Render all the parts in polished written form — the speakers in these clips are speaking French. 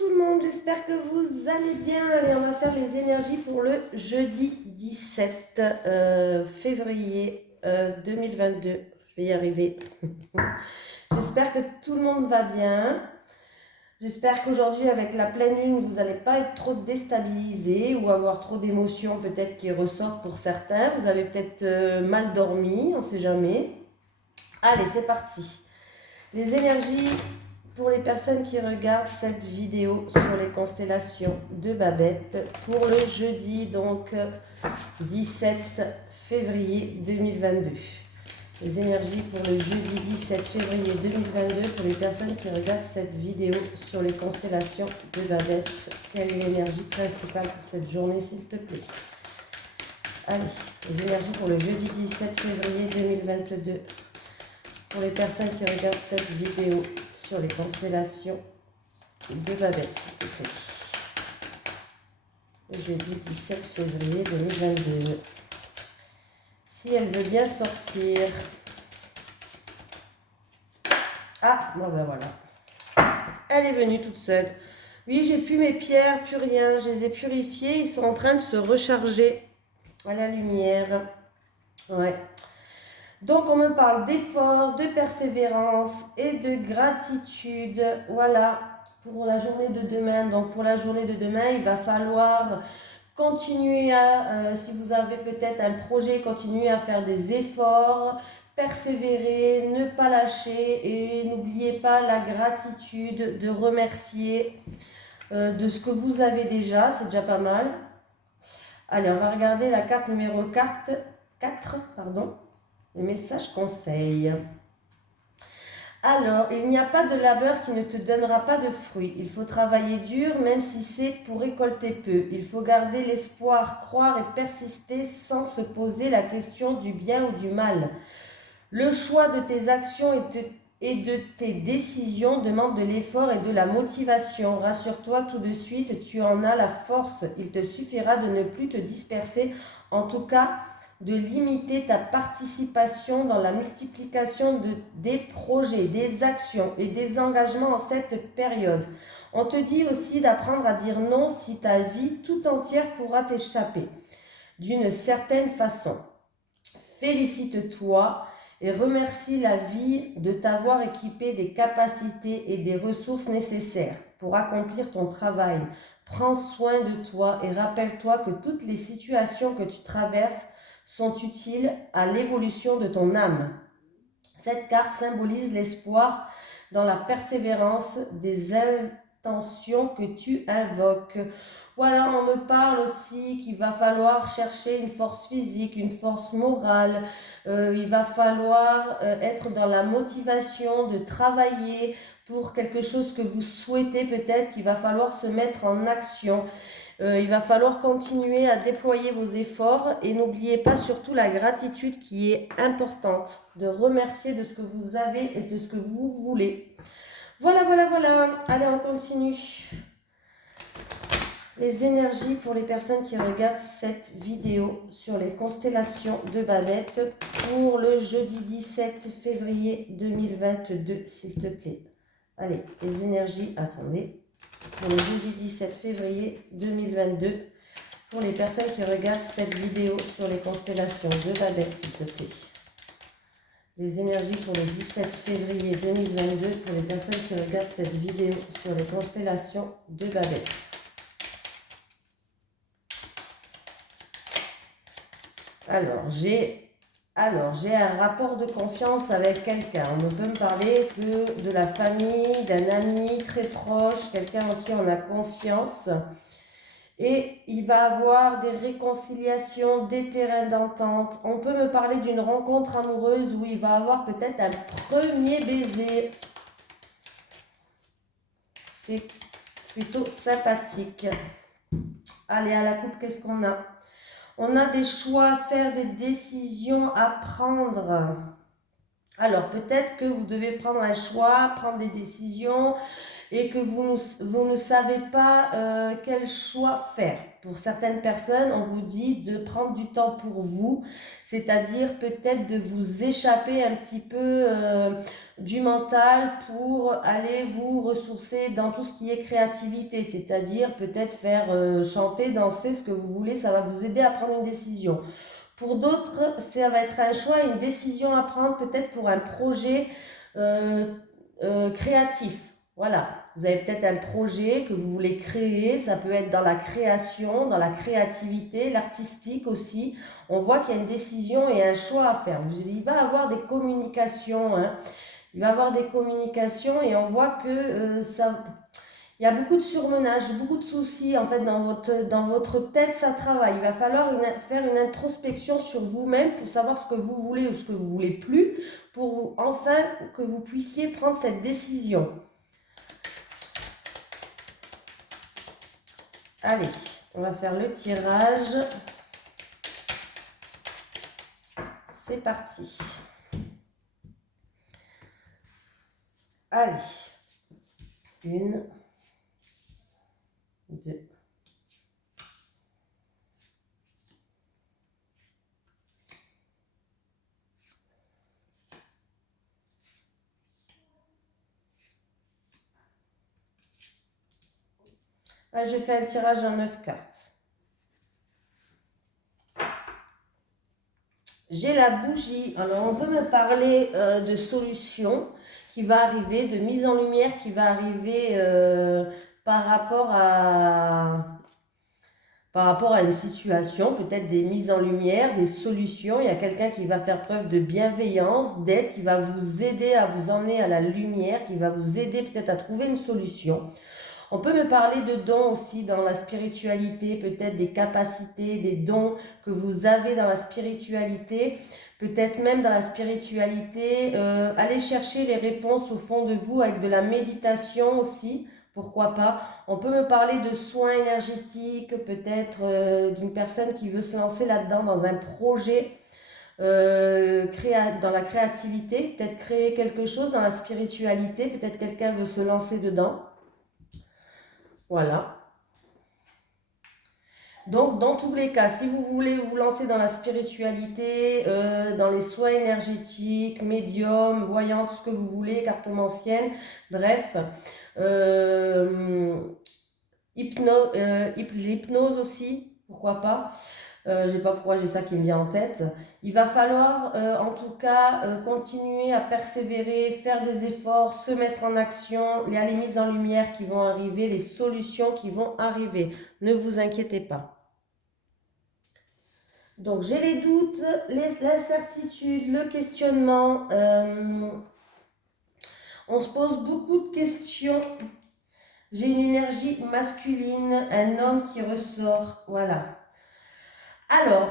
tout le monde, j'espère que vous allez bien. Allez, on va faire les énergies pour le jeudi 17 février 2022. Je vais y arriver. J'espère que tout le monde va bien. J'espère qu'aujourd'hui, avec la pleine lune, vous n'allez pas être trop déstabilisé ou avoir trop d'émotions peut-être qui ressortent pour certains. Vous avez peut-être mal dormi, on ne sait jamais. Allez, c'est parti. Les énergies pour les personnes qui regardent cette vidéo sur les constellations de Babette pour le jeudi, donc 17 février 2022. Les énergies pour le jeudi 17 février 2022 pour les personnes qui regardent cette vidéo sur les constellations de Babette. Quelle est l'énergie principale pour cette journée, s'il te plaît? Allez, les énergies pour le jeudi 17 février 2022 pour les personnes qui regardent cette vidéo sur les constellations de Babette, s'il te plaît. Le jeudi 17 février 2022. Si elle veut bien sortir. Ah, bon ben voilà. Elle est venue toute seule. Oui, j'ai plus mes pierres, plus rien. Je les ai purifiées. Ils sont en train de se recharger à la lumière. Ouais. Donc, on me parle d'effort, de persévérance et de gratitude. Voilà, pour la journée de demain. Donc, pour la journée de demain, il va falloir continuer à, si vous avez peut-être un projet, continuer à faire des efforts, persévérer, ne pas lâcher et n'oubliez pas la gratitude, de remercier de ce que vous avez déjà. C'est déjà pas mal. Allez, on va regarder la carte numéro 4, pardon. Les messages conseils. Alors, il n'y a pas de labeur qui ne te donnera pas de fruits. Il faut travailler dur, même si c'est pour récolter peu. Il faut garder l'espoir, croire et persister sans se poser la question du bien ou du mal. Le choix de tes actions et de tes décisions demande de l'effort et de la motivation. Rassure-toi tout de suite, tu en as la force. Il te suffira de ne plus te disperser, en tout cas de limiter ta participation dans la multiplication des projets, des actions et des engagements en cette période. On te dit aussi d'apprendre à dire non si ta vie tout entière pourra t'échapper d'une certaine façon. Félicite-toi et remercie la vie de t'avoir équipé des capacités et des ressources nécessaires pour accomplir ton travail. Prends soin de toi et rappelle-toi que toutes les situations que tu traverses sont utiles à l'évolution de ton âme. Cette carte symbolise l'espoir dans la persévérance des intentions que tu invoques. Voilà, on me parle aussi qu'il va falloir chercher une force physique, une force morale. Il va falloir être dans la motivation de travailler pour quelque chose que vous souhaitez peut-être, qu'il va falloir se mettre en action. Il va falloir continuer à déployer vos efforts et n'oubliez pas surtout la gratitude qui est importante, de remercier de ce que vous avez et de ce que vous voulez. Voilà, voilà, voilà. Allez, on continue. Les énergies pour les personnes qui regardent cette vidéo sur les constellations de Babette pour le jeudi 17 février 2022, s'il te plaît. Allez, les énergies, attendez. Pour le jeudi 17 février 2022, pour les personnes qui regardent cette vidéo sur les constellations de Babette, s'il te plaît. Les énergies pour le 17 février 2022, pour les personnes qui regardent cette vidéo sur les constellations de Babette. Alors, j'ai un rapport de confiance avec quelqu'un. On peut me parler que de la famille, d'un ami très proche, quelqu'un en qui on a confiance. Et il va avoir des réconciliations, des terrains d'entente. On peut me parler d'une rencontre amoureuse où il va avoir peut-être un premier baiser. C'est plutôt sympathique. Allez, à la coupe, qu'est-ce qu'on a? On a des choix à faire, des décisions à prendre. Alors, peut-être que vous devez prendre un choix, prendre des décisions. et que vous ne savez pas quel choix faire. Pour certaines personnes, on vous dit de prendre du temps pour vous, c'est-à-dire peut-être de vous échapper un petit peu du mental pour aller vous ressourcer dans tout ce qui est créativité, c'est-à-dire peut-être faire chanter, danser, ce que vous voulez, ça va vous aider à prendre une décision. Pour d'autres, ça va être un choix, une décision à prendre peut-être pour un projet créatif. Voilà, vous avez peut-être un projet que vous voulez créer, ça peut être dans la création, dans la créativité, l'artistique aussi. On voit qu'il y a une décision et un choix à faire. Il va y avoir des communications, hein. Il va y avoir des communications et on voit que il y a beaucoup de surmenage, beaucoup de soucis en fait dans votre tête, ça travaille. Il va falloir faire une introspection sur vous-même pour savoir ce que vous voulez ou ce que vous voulez plus, pour enfin que vous puissiez prendre cette décision. Allez, on va faire le tirage. C'est parti. Allez, 1, 2. Je fais un tirage en 9 cartes. J'ai la bougie. Alors, on peut me parler de solution qui va arriver, de mise en lumière qui va arriver par rapport à une situation, peut-être des mises en lumière, des solutions. Il y a quelqu'un qui va faire preuve de bienveillance, d'aide, qui va vous aider à vous emmener à la lumière, qui va vous aider peut-être à trouver une solution. On peut me parler de dons aussi dans la spiritualité, peut-être des capacités, des dons que vous avez dans la spiritualité, peut-être même dans la spiritualité. Allez chercher les réponses au fond de vous avec de la méditation aussi, pourquoi pas. On peut me parler de soins énergétiques, peut-être d'une personne qui veut se lancer là-dedans dans un projet. Dans la créativité, peut-être créer quelque chose dans la spiritualité, peut-être quelqu'un veut se lancer dedans. Voilà. Donc, dans tous les cas, si vous voulez vous lancer dans la spiritualité, dans les soins énergétiques, médium, voyante, ce que vous voulez, cartomancienne, bref, l'hypnose aussi, pourquoi pas. Je ne sais pas pourquoi j'ai ça qui me vient en tête. Il va falloir en tout cas continuer à persévérer, faire des efforts, se mettre en action. Il y a les mises en lumière qui vont arriver, les solutions qui vont arriver. Ne vous inquiétez pas. Donc j'ai les doutes, l'incertitude, le questionnement. On se pose beaucoup de questions. J'ai une énergie masculine, un homme qui ressort. Voilà. Alors,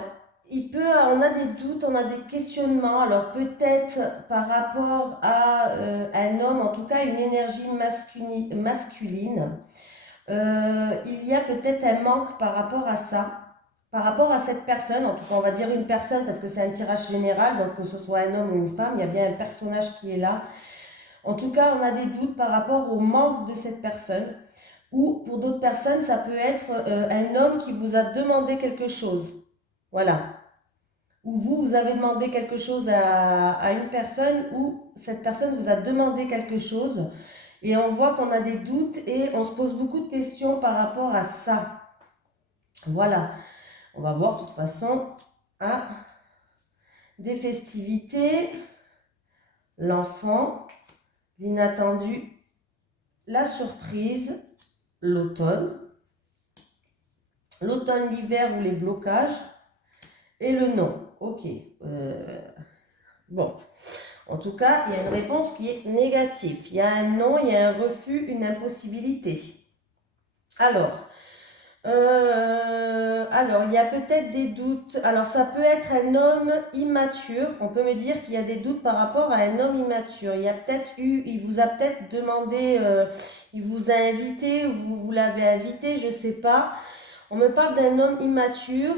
on a des doutes, on a des questionnements. Alors peut-être par rapport à un homme, en tout cas une énergie masculine, il y a peut-être un manque par rapport à ça, par rapport à cette personne. En tout cas, on va dire une personne parce que c'est un tirage général, donc que ce soit un homme ou une femme, il y a bien un personnage qui est là. En tout cas, on a des doutes par rapport au manque de cette personne. Ou pour d'autres personnes, ça peut être un homme qui vous a demandé quelque chose. Voilà. Ou vous avez demandé quelque chose à une personne, ou cette personne vous a demandé quelque chose, et on voit qu'on a des doutes et on se pose beaucoup de questions par rapport à ça. Voilà. On va voir de toute façon des festivités, l'enfant, l'inattendu, la surprise, l'automne, l'hiver ou les blocages, et le non. Ok. Bon. En tout cas, il y a une réponse qui est négative. Il y a un non, il y a un refus, une impossibilité. Alors, il y a peut-être des doutes. Alors, ça peut être un homme immature. On peut me dire qu'il y a des doutes par rapport à un homme immature. Il vous a peut-être demandé, il vous a invité, ou vous l'avez invité, je ne sais pas. On me parle d'un homme immature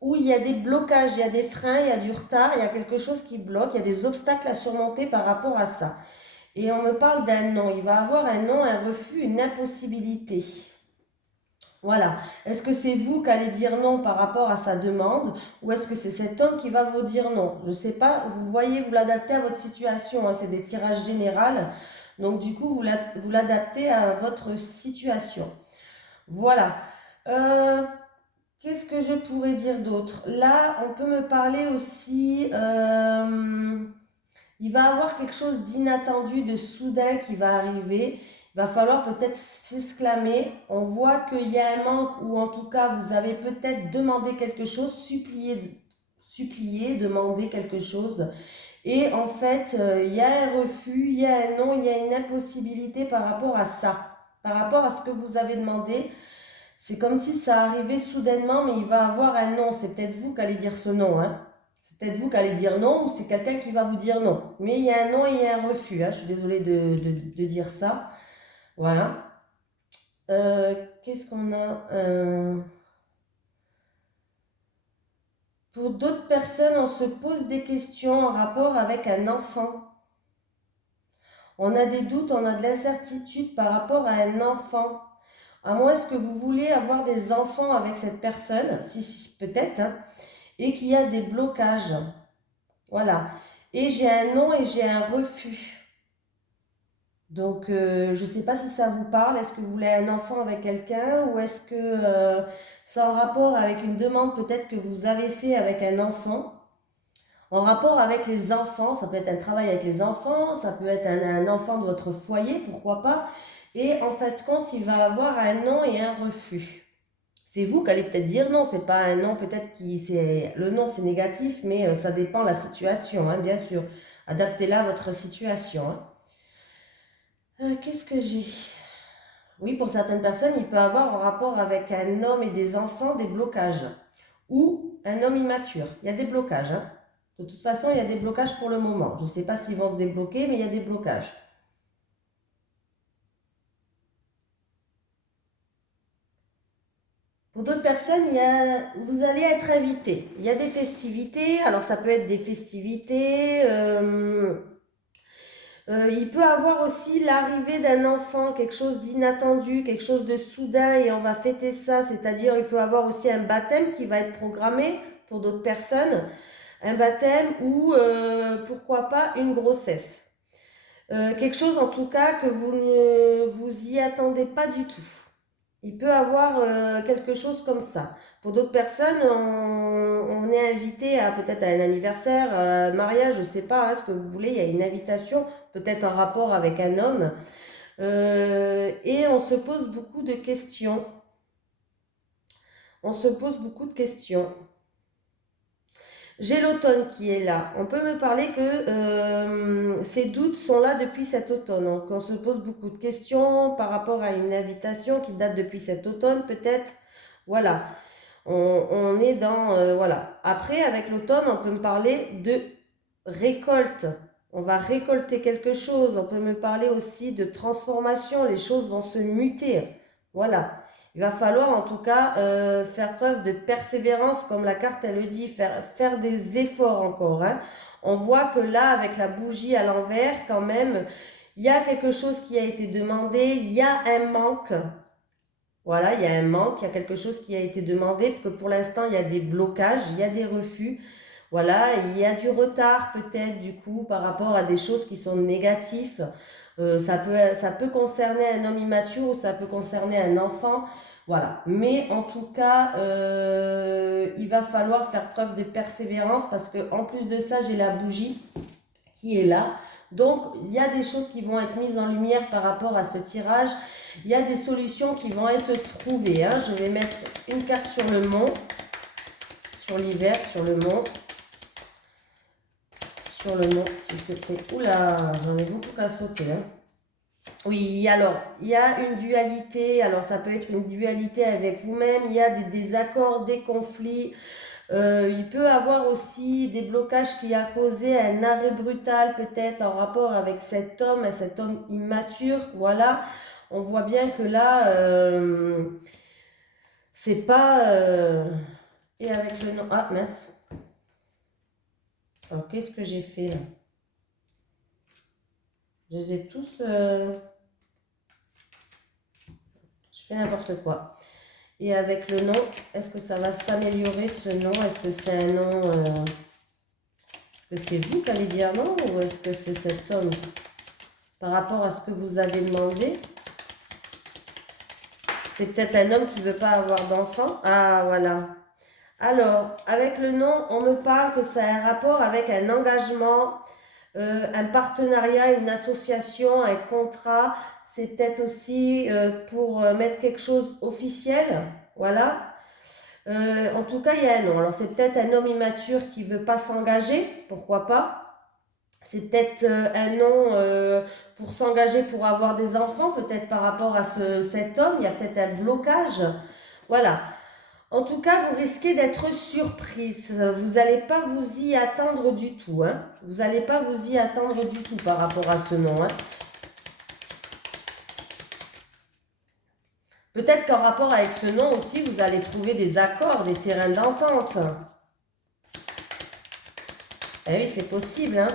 où il y a des blocages, il y a des freins, il y a du retard, il y a quelque chose qui bloque, il y a des obstacles à surmonter par rapport à ça. Et on me parle d'un non. Il va avoir un non, un refus, une impossibilité. Voilà. Est-ce que c'est vous qui allez dire non par rapport à sa demande ou est-ce que c'est cet homme qui va vous dire non? Je ne sais pas. Vous voyez, vous l'adaptez à votre situation. Hein, c'est des tirages généraux. Donc, du coup, vous l'adaptez à votre situation. Voilà. Qu'est-ce que je pourrais dire d'autre? Là, on peut me parler aussi. Il va avoir quelque chose d'inattendu, de soudain qui va arriver. Il va falloir peut-être s'exclamer. On voit qu'il y a un manque ou en tout cas vous avez peut-être demandé quelque chose, supplié, demandé quelque chose. Et en fait, il y a un refus, il y a un non, il y a une impossibilité par rapport à ça. Par rapport à ce que vous avez demandé, c'est comme si ça arrivait soudainement, mais il va avoir un non. C'est peut-être vous qui allez dire ce non, hein. C'est peut-être vous qui allez dire non ou c'est quelqu'un qui va vous dire non. Mais il y a un non et il y a un refus, hein. Je suis désolée de dire ça. Voilà. Qu'est-ce qu'on a Pour d'autres personnes, on se pose des questions en rapport avec un enfant. On a des doutes, on a de l'incertitude par rapport à un enfant. À moins est-ce que vous voulez avoir des enfants avec cette personne, si peut-être, hein, et qu'il y a des blocages. Voilà. Et j'ai un non et j'ai un refus. Donc, je ne sais pas si ça vous parle. Est-ce que vous voulez un enfant avec quelqu'un ou est-ce que c'est en rapport avec une demande peut-être que vous avez fait avec un enfant? En rapport avec les enfants, ça peut être un travail avec les enfants, ça peut être un enfant de votre foyer, pourquoi pas. Et en fait, compte, il va avoir un non et un refus. C'est vous qui allez peut-être dire non, c'est pas un non, peut-être qui c'est le non c'est négatif, mais ça dépend de la situation, hein, bien sûr. Adaptez-la à votre situation. Hein. Qu'est-ce que j'ai? Oui, pour certaines personnes, il peut avoir en rapport avec un homme et des enfants des blocages. Ou un homme immature. Il y a des blocages. Hein. De toute façon, il y a des blocages pour le moment. Je ne sais pas s'ils vont se débloquer, mais il y a des blocages. Pour d'autres personnes, vous allez être invité. Il y a des festivités. Alors, ça peut être des festivités. Il peut avoir aussi l'arrivée d'un enfant, quelque chose d'inattendu, quelque chose de soudain et on va fêter ça. C'est-à-dire, il peut avoir aussi un baptême qui va être programmé pour d'autres personnes. Un baptême ou, pourquoi pas, une grossesse. Quelque chose en tout cas que vous ne vous y attendez pas du tout. Il peut avoir quelque chose comme ça. Pour d'autres personnes, on est invité à peut-être à un anniversaire, un mariage, je ne sais pas hein, ce que vous voulez. Il y a une invitation, peut-être en rapport avec un homme. Et on se pose beaucoup de questions. On se pose beaucoup de questions. J'ai l'automne qui est là. On peut me parler que ces doutes sont là depuis cet automne. Donc on se pose beaucoup de questions par rapport à une invitation qui date depuis cet automne peut-être. Voilà. On est dans... voilà. Après, avec l'automne, on peut me parler de récolte. On va récolter quelque chose. On peut me parler aussi de transformation. Les choses vont se muter. Voilà. Il va falloir en tout cas faire preuve de persévérance, comme la carte elle le dit, faire des efforts encore. Hein. On voit que là, avec la bougie à l'envers, quand même, il y a quelque chose qui a été demandé, il y a un manque. Voilà, il y a un manque, il y a quelque chose qui a été demandé, parce que pour l'instant, il y a des blocages, il y a des refus. Voilà, il y a du retard peut-être du coup par rapport à des choses qui sont négatives. Ça peut concerner un homme immature ou ça peut concerner un enfant. Voilà. Mais en tout cas, il va falloir faire preuve de persévérance parce que en plus de ça, j'ai la bougie qui est là. Donc, il y a des choses qui vont être mises en lumière par rapport à ce tirage. Il y a des solutions qui vont être trouvées. Hein. Je vais mettre une carte sur le mont, sur l'hiver, sur le mont. Sur le mont, s'il te plaît. Oula, j'en ai beaucoup qu'à sauter. Hein. Oui, alors, il y a une dualité. Alors, ça peut être une dualité avec vous-même. Il y a des désaccords, des conflits. Il peut avoir aussi des blocages qui a causé un arrêt brutal peut-être en rapport avec cet homme immature. Voilà, on voit bien que là, c'est pas... et avec le nom... Ah mince. Alors qu'est-ce que j'ai fait là? Je les ai tous... je fais n'importe quoi. Et avec le nom, est-ce que ça va s'améliorer ce nom? Est-ce que c'est un nom... est-ce que c'est vous qui allez dire non ou est-ce que c'est cet homme? Par rapport à ce que vous avez demandé, c'est peut-être un homme qui ne veut pas avoir d'enfant. Ah, voilà. Alors, avec le nom, on me parle que ça a un rapport avec un engagement, un partenariat, une association, un contrat. C'est peut-être aussi pour mettre quelque chose officiel. Voilà. En tout cas, il y a un nom. Alors, c'est peut-être un homme immature qui ne veut pas s'engager. Pourquoi pas? C'est peut-être un nom pour s'engager pour avoir des enfants, peut-être par rapport à cet homme. Il y a peut-être un blocage. Voilà. En tout cas, vous risquez d'être surprise. Vous n'allez pas vous y attendre du tout. Hein. Vous n'allez pas vous y attendre du tout par rapport à ce nom. Hein. Peut-être qu'en rapport avec ce nom aussi, vous allez trouver des accords, des terrains d'entente. Eh oui, c'est possible. Hein.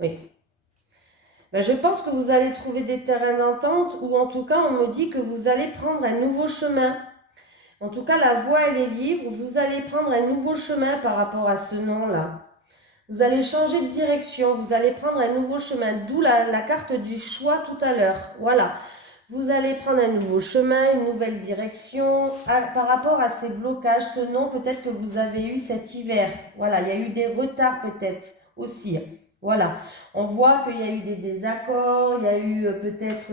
Oui. Ben, je pense que vous allez trouver des terrains d'entente ou en tout cas, on me dit que vous allez prendre un nouveau chemin. En tout cas, la voie, elle est libre. Vous allez prendre un nouveau chemin par rapport à ce nom-là. Vous allez changer de direction. Vous allez prendre un nouveau chemin. D'où la carte du choix tout à l'heure. Voilà. Vous allez prendre un nouveau chemin, une nouvelle direction. Par rapport à ces blocages, ce nom, peut-être que vous avez eu cet hiver. Voilà, il y a eu des retards peut-être aussi. Voilà, on voit qu'il y a eu des désaccords, il y a eu peut-être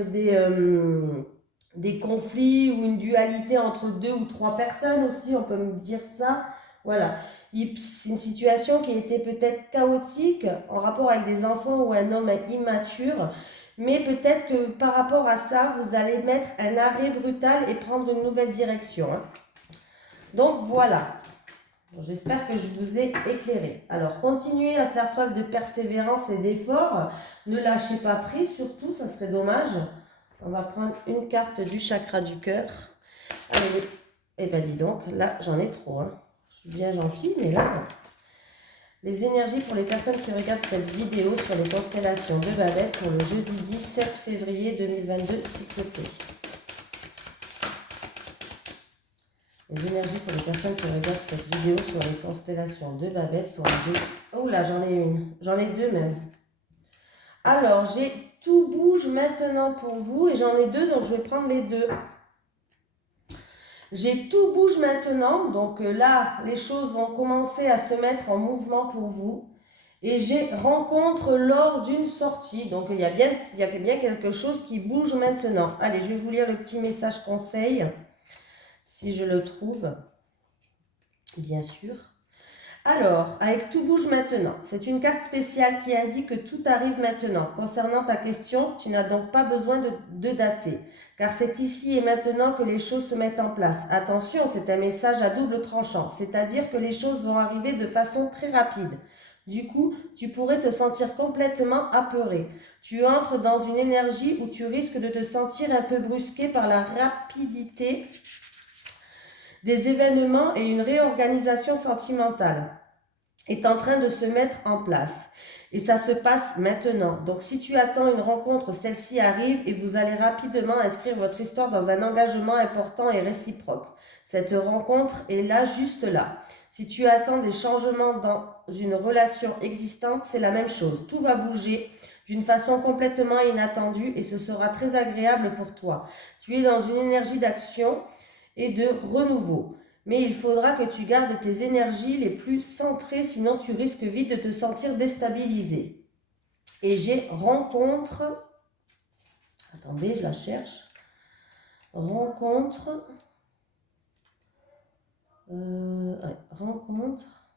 des conflits ou une dualité entre 2 ou 3 personnes aussi, on peut me dire ça. Voilà, c'est une situation qui était peut-être chaotique en rapport avec des enfants ou un homme immature. Mais peut-être que par rapport à ça, vous allez mettre un arrêt brutal et prendre une nouvelle direction. Hein. Donc voilà. J'espère que je vous ai éclairé. Alors, continuez à faire preuve de persévérance et d'effort. Ne lâchez pas prise, surtout, ça serait dommage. On va prendre une carte du chakra du cœur. Allez, eh bien dis donc, là, j'en ai trop. Hein. Je suis bien gentille, mais là... Les énergies pour les personnes qui regardent cette vidéo sur les constellations de Babette pour le jeudi 17 février 2022, s'il te plaît. Les énergies pour les personnes qui regardent cette vidéo sur les constellations de Babette pour le jeudi... Oh là, j'en ai une. J'en ai deux même. Alors, j'ai tout bouge maintenant pour vous et j'en ai deux, donc je vais prendre les deux. J'ai tout bouge maintenant, donc là, les choses vont commencer à se mettre en mouvement pour vous. Et j'ai rencontre lors d'une sortie, donc il y a bien quelque chose qui bouge maintenant. Allez, je vais vous lire le petit message conseil, si je le trouve, bien sûr. Alors, avec tout bouge maintenant, c'est une carte spéciale qui indique que tout arrive maintenant. Concernant ta question, tu n'as donc pas besoin de dater, car c'est ici et maintenant que les choses se mettent en place. Attention, c'est un message à double tranchant, c'est-à-dire que les choses vont arriver de façon très rapide. Du coup, tu pourrais te sentir complètement apeuré. Tu entres dans une énergie où tu risques de te sentir un peu brusqué par la rapidité des événements et une réorganisation sentimentale est en train de se mettre en place. Et ça se passe maintenant. Donc si tu attends une rencontre, celle-ci arrive et vous allez rapidement inscrire votre histoire dans un engagement important et réciproque. Cette rencontre est là, juste là. Si tu attends des changements dans une relation existante, c'est la même chose. Tout va bouger d'une façon complètement inattendue et ce sera très agréable pour toi. Tu es dans une énergie d'action et de renouveau. Mais il faudra que tu gardes tes énergies les plus centrées, sinon tu risques vite de te sentir déstabilisé. Et j'ai rencontre... Attendez, je la cherche. Rencontre... rencontre...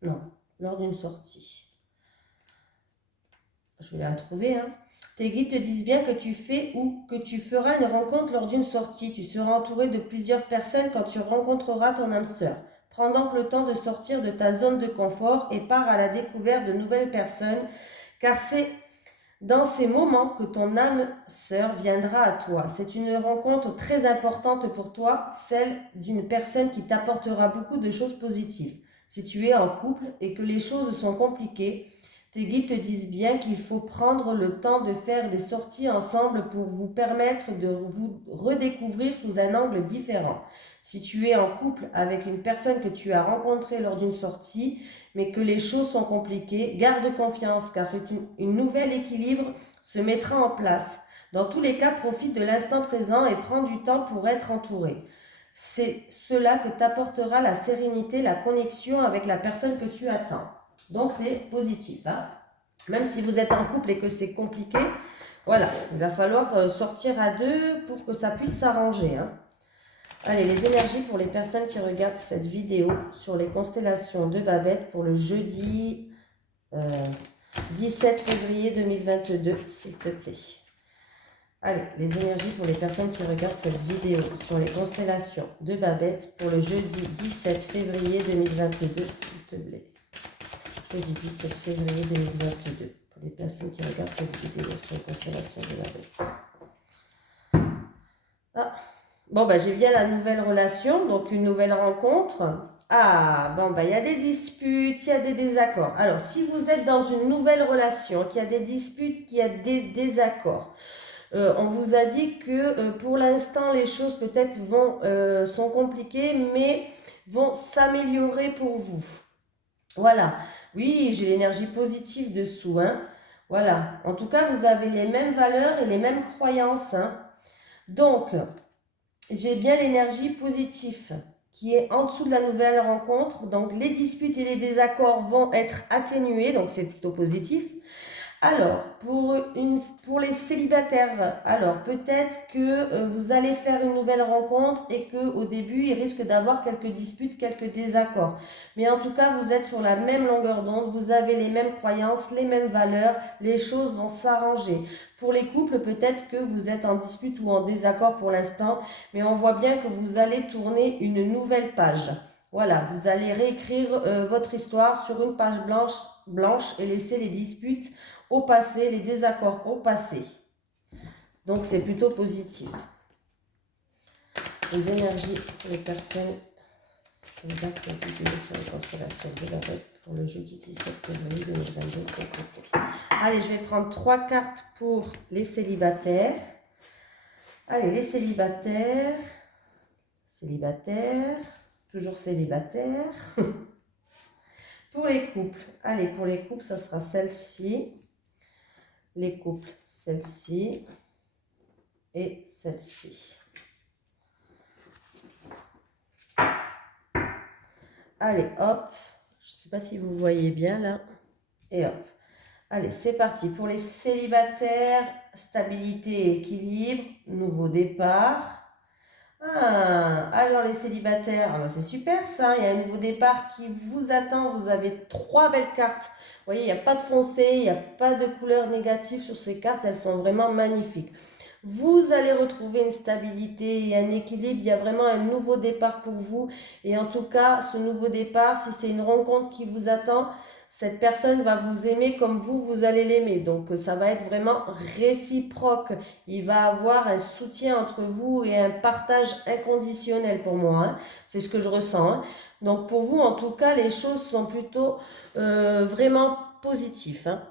Non, lors d'une sortie. Je vais la trouver, hein. Tes guides te disent bien que tu fais ou que tu feras une rencontre lors d'une sortie. Tu seras entouré de plusieurs personnes quand tu rencontreras ton âme sœur. Prends donc le temps de sortir de ta zone de confort et pars à la découverte de nouvelles personnes, car c'est dans ces moments que ton âme sœur viendra à toi. C'est une rencontre très importante pour toi, celle d'une personne qui t'apportera beaucoup de choses positives. si tu es en couple et que les choses sont compliquées, tes guides te disent bien qu'il faut prendre le temps de faire des sorties ensemble pour vous permettre de vous redécouvrir sous un angle différent. Si tu es en couple avec une personne que tu as rencontrée lors d'une sortie, mais que les choses sont compliquées, garde confiance car une nouvelle équilibre se mettra en place. Dans tous les cas, profite de l'instant présent et prends du temps pour être entouré. C'est cela que t'apportera la sérénité, la connexion avec la personne que tu attends. Donc c'est positif, hein. Même si vous êtes en couple et que c'est compliqué, voilà, il va falloir sortir à deux pour que ça puisse s'arranger, hein. Allez, les énergies pour les personnes qui regardent cette vidéo sur les constellations de Babette pour le jeudi 17 février 2022, s'il te plaît. Allez, les énergies pour les personnes qui regardent cette vidéo sur les constellations de Babette pour le jeudi 17 février 2022, s'il te plaît. Jeudi 17 février 2022 pour les personnes qui regardent cette vidéo sur les constellations de Babette. Ah, bon, bah, j'ai bien la nouvelle relation, donc une nouvelle rencontre. Ah, bon, bah, il y a des disputes, il y a des désaccords. Alors, si vous êtes dans une nouvelle relation, qu'il y a des disputes, qu'il y a des désaccords, on vous a dit que pour l'instant, les choses peut-être sont compliquées, mais vont s'améliorer pour vous. Voilà. Oui, j'ai l'énergie positive dessous, hein. Voilà. En tout cas, vous avez les mêmes valeurs et les mêmes croyances, hein. Donc, j'ai bien l'énergie positive qui est en dessous de la nouvelle rencontre. Donc, les disputes et les désaccords vont être atténués, donc c'est plutôt positif. Alors, pour les célibataires, alors peut-être que vous allez faire une nouvelle rencontre et qu'au début, il risque d'avoir quelques disputes, quelques désaccords. Mais en tout cas, vous êtes sur la même longueur d'onde, vous avez les mêmes croyances, les mêmes valeurs, les choses vont s'arranger. Pour les couples, peut-être que vous êtes en dispute ou en désaccord pour l'instant, mais on voit bien que vous allez tourner une nouvelle page. Voilà, vous allez réécrire votre histoire sur une page blanche et laisser les disputes au passé, les désaccords au passé. Donc c'est plutôt positif. Les énergies pour les personnes qui regardent cette vidéo sur les constellations de la Babette pour le jeudi 17 février 2022, c'est complet. Allez, je vais prendre 3 cartes pour les célibataires. Allez, les célibataires. Célibataires. Toujours célibataires. Pour les couples. Allez, pour les couples, ça sera celle-ci. Les couples, celle-ci et celle-ci. Allez, hop. Je ne sais pas si vous voyez bien là. Et hop. Allez, c'est parti. Pour les célibataires, stabilité et équilibre, nouveau départ. Ah, alors les célibataires, c'est super ça. Il y a un nouveau départ qui vous attend. Vous avez 3 belles cartes. Vous voyez, il n'y a pas de foncé, il n'y a pas de couleur négative sur ces cartes. Elles sont vraiment magnifiques. Vous allez retrouver une stabilité et un équilibre. Il y a vraiment un nouveau départ pour vous. Et en tout cas, ce nouveau départ, si c'est une rencontre qui vous attend, cette personne va vous aimer comme vous allez l'aimer. Donc, ça va être vraiment réciproque. Il va avoir un soutien entre vous et un partage inconditionnel pour moi, hein. C'est ce que je ressens, hein. Donc, pour vous, en tout cas, les choses sont plutôt vraiment positives, hein.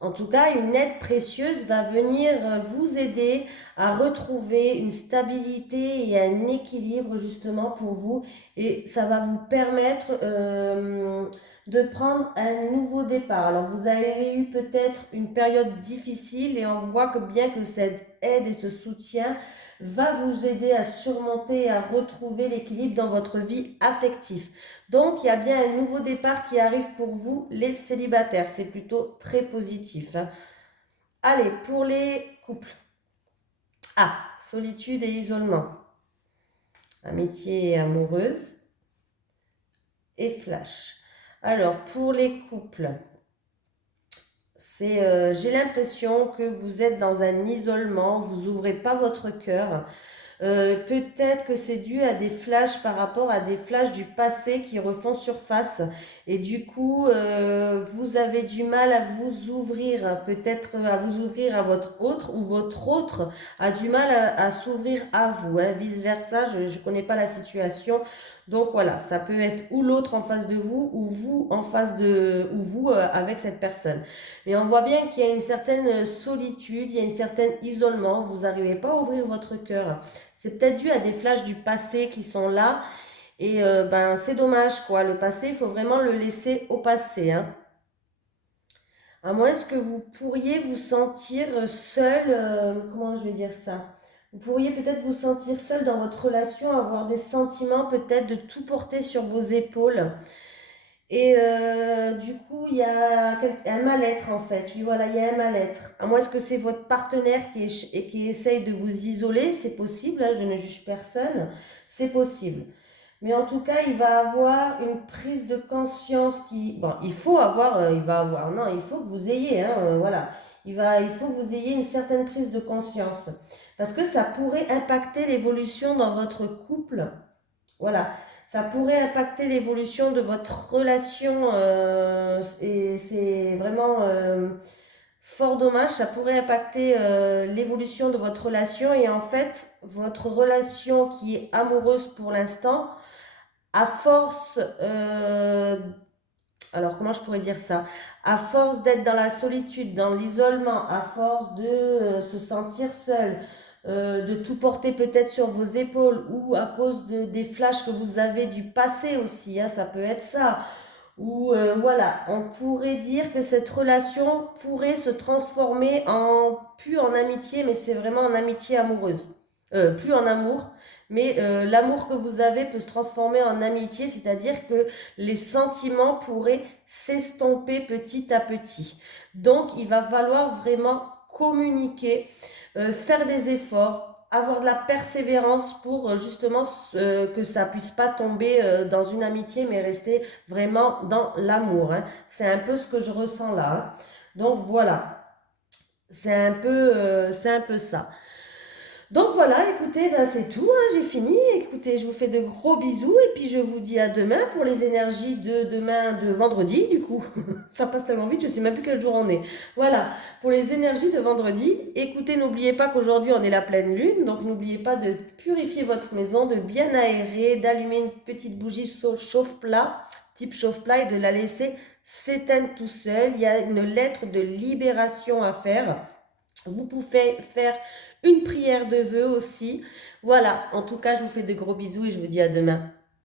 En tout cas, une aide précieuse va venir vous aider à retrouver une stabilité et un équilibre justement pour vous. Et ça va vous permettre de prendre un nouveau départ. Alors, vous avez eu peut-être une période difficile et on voit que bien que cette aide et ce soutien va vous aider à surmonter et à retrouver l'équilibre dans votre vie affective. Donc, il y a bien un nouveau départ qui arrive pour vous, les célibataires. C'est plutôt très positif, hein. Allez, pour les couples. Ah, solitude et isolement. Amitié et amoureuse. Et flash. Alors, pour les couples, j'ai l'impression que vous êtes dans un isolement, vous n'ouvrez pas votre cœur. Peut-être que c'est dû à des flashs par rapport à des flashs du passé qui refont surface Et du coup, vous avez du mal à vous ouvrir, peut-être à vous ouvrir à votre autre, ou votre autre a du mal à s'ouvrir à vous, hein. Vice-versa, je ne connais pas la situation. Donc voilà, ça peut être ou l'autre en face de vous, ou vous en face de, ou vous avec cette personne. Mais on voit bien qu'il y a une certaine solitude, il y a une certaine isolement, vous n'arrivez pas à ouvrir votre cœur. C'est peut-être dû à des flashs du passé qui sont là et ben, c'est dommage, quoi. Le passé, il faut vraiment le laisser au passé, hein. À moins que vous pourriez vous sentir seul, comment je vais dire ça? Vous pourriez peut-être vous sentir seul dans votre relation, avoir des sentiments peut-être de tout porter sur vos épaules. Et du coup, il y a un mal-être en fait. Oui, voilà, il y a un mal-être. À moins que c'est votre partenaire qui essaye de vous isoler, c'est possible, hein, je ne juge personne, c'est possible. Mais en tout cas, il va avoir une prise de conscience qui... Bon, il faut avoir, il va avoir, non, il faut que vous ayez, hein, voilà. Il faut que vous ayez une certaine prise de conscience. Parce que ça pourrait impacter l'évolution dans votre couple. Voilà. Ça pourrait impacter l'évolution de votre relation. Et c'est vraiment fort dommage. Ça pourrait impacter l'évolution de votre relation. Et en fait, votre relation qui est amoureuse pour l'instant, à force, alors comment je pourrais dire ça? À force d'être dans la solitude, dans l'isolement, à force de se sentir seul, de tout porter peut-être sur vos épaules ou à cause des flashs que vous avez du passé aussi, hein, ça peut être ça. Ou voilà, on pourrait dire que cette relation pourrait se transformer en, plus en amitié, mais c'est vraiment en amitié amoureuse. Plus en amour, mais l'amour que vous avez peut se transformer en amitié, c'est-à-dire que les sentiments pourraient s'estomper petit à petit. Donc, il va falloir vraiment communiquer, faire des efforts, avoir de la persévérance pour justement que ça puisse pas tomber dans une amitié, mais rester vraiment dans l'amour, hein. C'est un peu ce que je ressens là, hein. Donc voilà, c'est un peu ça. Donc voilà, écoutez, ben c'est tout, hein, j'ai fini. Écoutez, je vous fais de gros bisous et puis je vous dis à demain pour les énergies de demain, de vendredi du coup. Ça passe tellement vite, je sais même plus quel jour on est. Voilà, pour les énergies de vendredi. Écoutez, n'oubliez pas qu'aujourd'hui on est la pleine lune, donc n'oubliez pas de purifier votre maison, de bien aérer, d'allumer une petite bougie chauffe-plat, type chauffe-plat et de la laisser s'éteindre tout seul. Il y a une lettre de libération à faire. Vous pouvez faire une prière de vœux aussi. Voilà, en tout cas, je vous fais de gros bisous et je vous dis à demain.